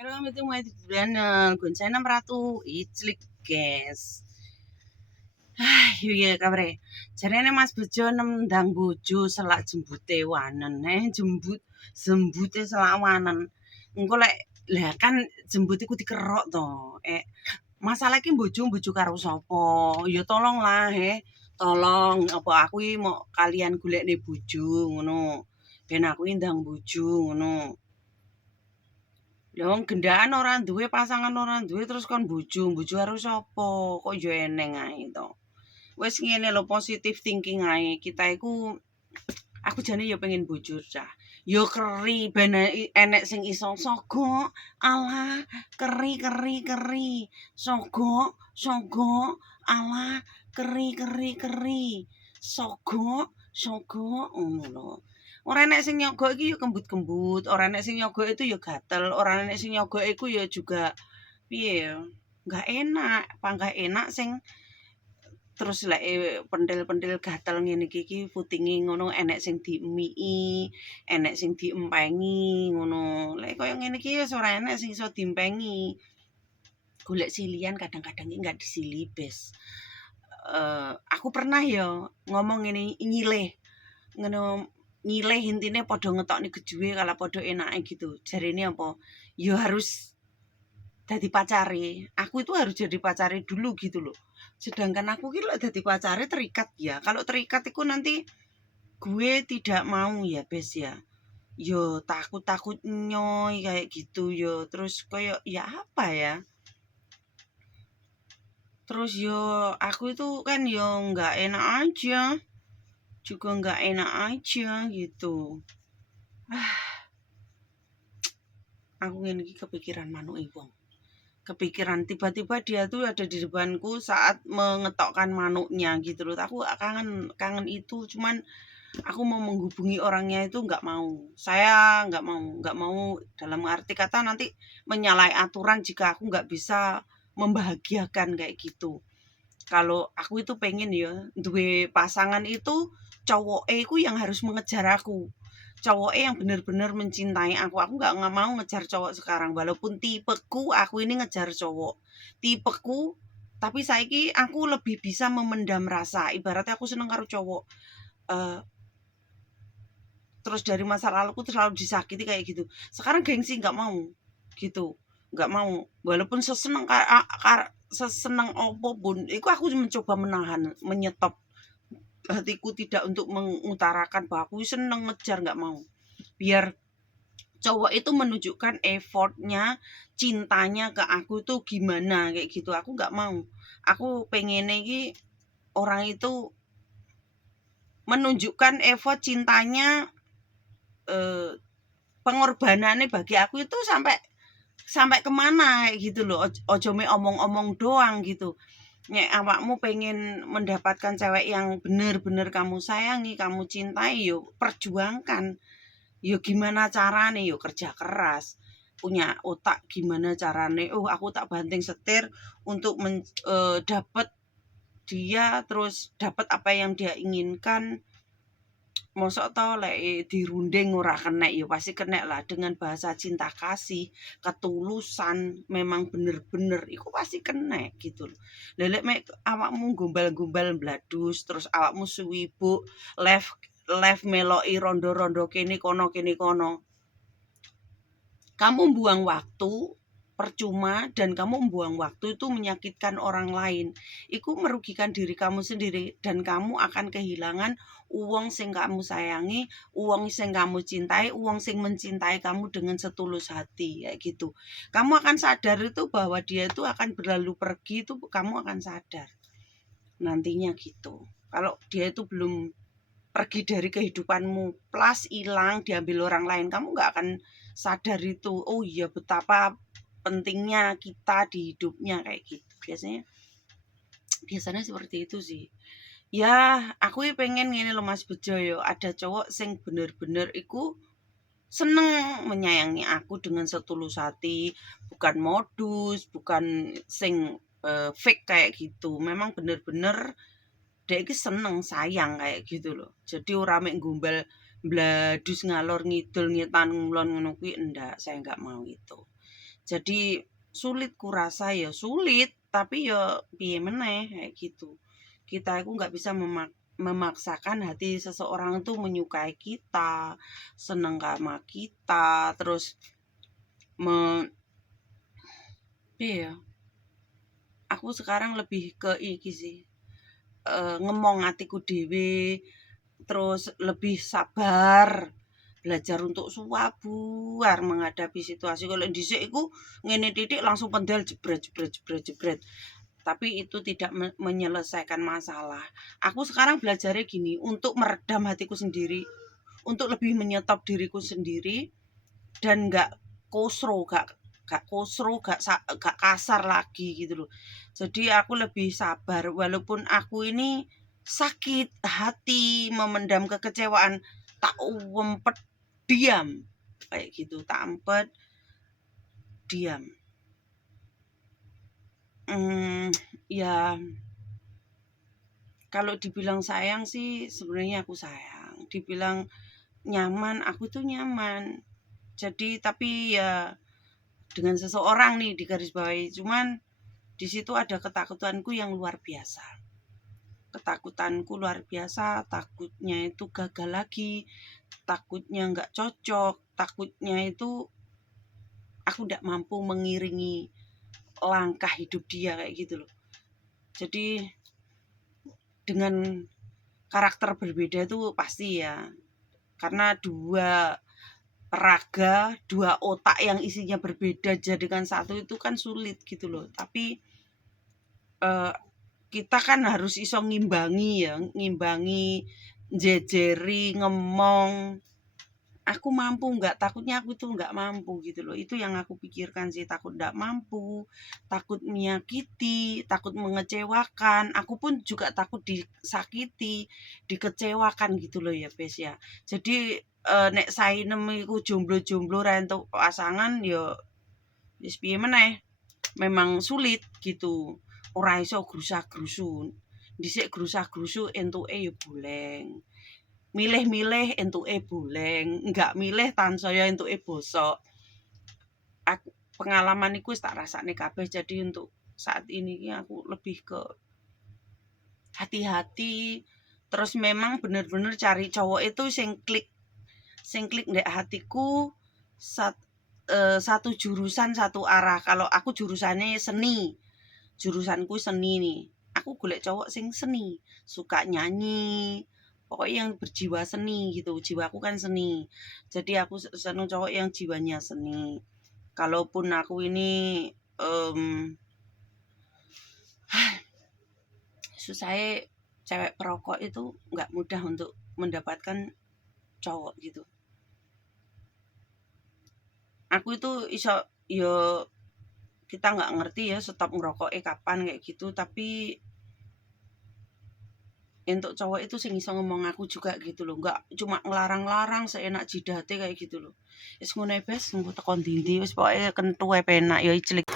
Pero itu mau bulan goncana meratu iclik guys. Iya kabre. Jarene Mas Bejo nendang bojo selak jembute wanen. Jembute selak wanen. Engko lek lah kan jembut iku dikerok to. Masalah iki bojo karo sapa? Ya tolong lah tolong apa aku iki mau kalian golekne bojo ngono. Ben aku ndang bojo ngono. Lah wong gendaan ora duwe, pasangan ora duwe terus kon bojo karo sapa? Kok yo eneng ae to. Wis ngene lho positive thinking ae. Kita iku aku jane ya pengen bojo cah. Yo keri ben enek sing iso sogok. Alah, keri. Sogok. Alah, keri. Sogok ngono lho. Ora enek sing nyogok iki yo kembut-kembut, ora enek sing nyogok itu yo gatel, ora enek sing nyogok iku yo juga piye ya? Enggak enak, apa enggak enak sing terus lek pentil-pentil gatel ngene iki putinge ngono enek sing diemiki, enek sing diempengi ngono. Lek koyo ngene iki wis ora enek sing iso diempengi. Golek silian kadang-kadang iki enggak disili bes. Aku pernah ya ngomong ngene nyileh. Ngono nyileh intine padha ngetokne gejuwe kalau padha enake gitu. Jarine apa? Ya harus dadi pacare. Aku itu harus jadi pacare dulu gitu loh. Sedangkan aku ki lek dadi pacare terikat ya. Kalau terikat itu nanti gue tidak mau ya, Bes ya. Yo takut-takut nyoy kayak gitu yo. Terus koyo ya apa ya? Terus yo aku itu kan yo nggak enak aja. Juga nggak enak aja gitu. Aku ngene iki kepikiran manuke wong. Kepikiran tiba-tiba dia tuh ada di depanku saat mengetokkan manuknya gitu loh. Aku kangen itu cuman aku mau menghubungi orangnya itu nggak mau. Saya nggak mau dalam arti kata nanti menyalahi aturan jika aku nggak bisa membahagiakan kayak gitu. Kalau aku itu pengen ya duwe pasangan itu cowok iku yang harus mengejar aku. Cowok yang benar-benar mencintai aku. Aku nggak mau ngejar cowok sekarang. Walaupun tipeku aku ini ngejar cowok. Tipeku tapi saiki aku lebih bisa memendam rasa. Ibaratnya aku seneng karo cowok. Eh, terus dari masa laluku terlalu disakiti kayak gitu. Sekarang gengsi nggak mau gitu. Nggak mau. Walaupun seseneng apapun, itu aku mencoba menahan, menyetop hatiku tidak untuk mengutarakan bahwa aku seneng ngejar nggak mau. Biar cowok itu menunjukkan effortnya, cintanya ke aku tuh gimana kayak gitu. Aku nggak mau. Aku pengen lagi orang itu menunjukkan effort cintanya, eh, pengorbanannya bagi aku itu sampai kemana gitu loh. Ojo me omong-omong doang gitu. Nek awakmu pengen mendapatkan cewek yang bener-bener kamu sayangi, kamu cintai, yo perjuangkan. Yo gimana carane, yo kerja keras. Punya otak gimana carane. Oh, aku tak banting setir untuk dapat dia terus dapat apa yang dia inginkan. Mosok to lek dirunding ora kenek ya pasti kenek lah dengan bahasa cinta kasih, ketulusan, memang bener-bener iku pasti kenek gitu loh. Lek mek awakmu gombal-gombal bladus terus awakmu suwibuk live meloki rondo-rondo kene kono. Kamu buang waktu percuma dan kamu buang waktu itu menyakitkan orang lain. Itu merugikan diri kamu sendiri dan kamu akan kehilangan uang sing kamu sayangi, uang sing kamu cintai, uang sing mencintai kamu dengan setulus hati kayak gitu. Kamu akan sadar itu bahwa dia itu akan berlalu pergi itu kamu akan sadar nantinya gitu. Kalau dia itu belum pergi dari kehidupanmu plus hilang diambil orang lain kamu nggak akan sadar itu oh iya betapa pentingnya kita di hidupnya kayak gitu biasanya seperti itu sih ya aku pengen ngene loh Mas Bejo yo ada cowok sing bener-bener iku seneng menyayangi aku dengan setulus hati bukan modus bukan sing fake kayak gitu memang bener-bener dia iki seneng sayang kayak gitu loh. Jadi ora mek gombal bladus ngalor ngidul ngetan ngulon ngono kuwi enggak, saya enggak mau itu. Jadi sulit kurasa ya sulit, tapi ya piye meneh kayak gitu. Kita itu nggak bisa memaksakan hati seseorang itu menyukai kita, seneng sama kita, terus ya aku sekarang lebih ke iki sih, ngemong atiku dhewe, terus lebih sabar, belajar untuk sabar menghadapi situasi. Kalau dhisik iku ngene titik langsung pendel jebret jebret jebret jebret. Tapi itu tidak menyelesaikan masalah. Aku sekarang belajarnya gini, untuk meredam hatiku sendiri, untuk lebih menyetop diriku sendiri dan nggak kosro, gak kasar lagi gitu loh. Jadi aku lebih sabar walaupun aku ini sakit hati, memendam kekecewaan, tak umpet diam kayak gitu, tak umpet diam. Ya kalau dibilang sayang sih sebenarnya aku sayang, dibilang nyaman aku tuh nyaman. Jadi tapi ya dengan seseorang nih di garis bawahi, cuman di situ ada ketakutanku yang luar biasa. Ketakutanku luar biasa, takutnya itu gagal lagi, takutnya nggak cocok, takutnya itu aku nggak mampu mengiringi langkah hidup dia kayak gitu loh. Jadi dengan karakter berbeda itu pasti ya, karena dua raga, dua otak yang isinya berbeda jadikan satu itu kan sulit gitu loh. Tapi kita kan harus iso ngimbangi ya, ngimbangi, jejeri, ngomong. Aku mampu nggak? Takutnya aku tuh nggak mampu gitu loh. Itu yang aku pikirkan sih, takut nggak mampu, takut menyakiti, takut mengecewakan. Aku pun juga takut disakiti, dikecewakan gitu loh ya, Bes ya. Jadi nek sainem iku jomblo-jomblo ra entuk pasangan ya wis piye meneh. Memang sulit gitu. Ora iso grusah-grusu. Dhisik grusah-grusu entuke ya boleng. Milih-milih entuke boleng, enggak milih tansaya entuke bosok. Aku pengalaman iku wis tak rasakne kabeh, jadi untuk saat ini aku lebih ke hati-hati, terus memang bener-bener cari cowok itu sing klik ndek hatiku, satu jurusan satu arah. Kalau aku jurusannya seni, jurusanku seni nih, aku golek cowok sing seni, suka nyanyi, pokoknya yang berjiwa seni gitu. Jiwaku kan seni, jadi aku seneng cowok yang jiwanya seni. Kalaupun aku ini susahnya cewek perokok itu nggak mudah untuk mendapatkan cowok gitu. Aku itu iso yo, kita nggak ngerti ya stop ngerokoknya kapan kayak gitu, tapi untuk cowok itu sing iso ngomong aku juga gitu loh, nggak cuma ngelarang-larang seenak jidate kayak gitu loh. Wis ngono bes, engko tekan ndi wis pokoke kentu ae penak ya cilik.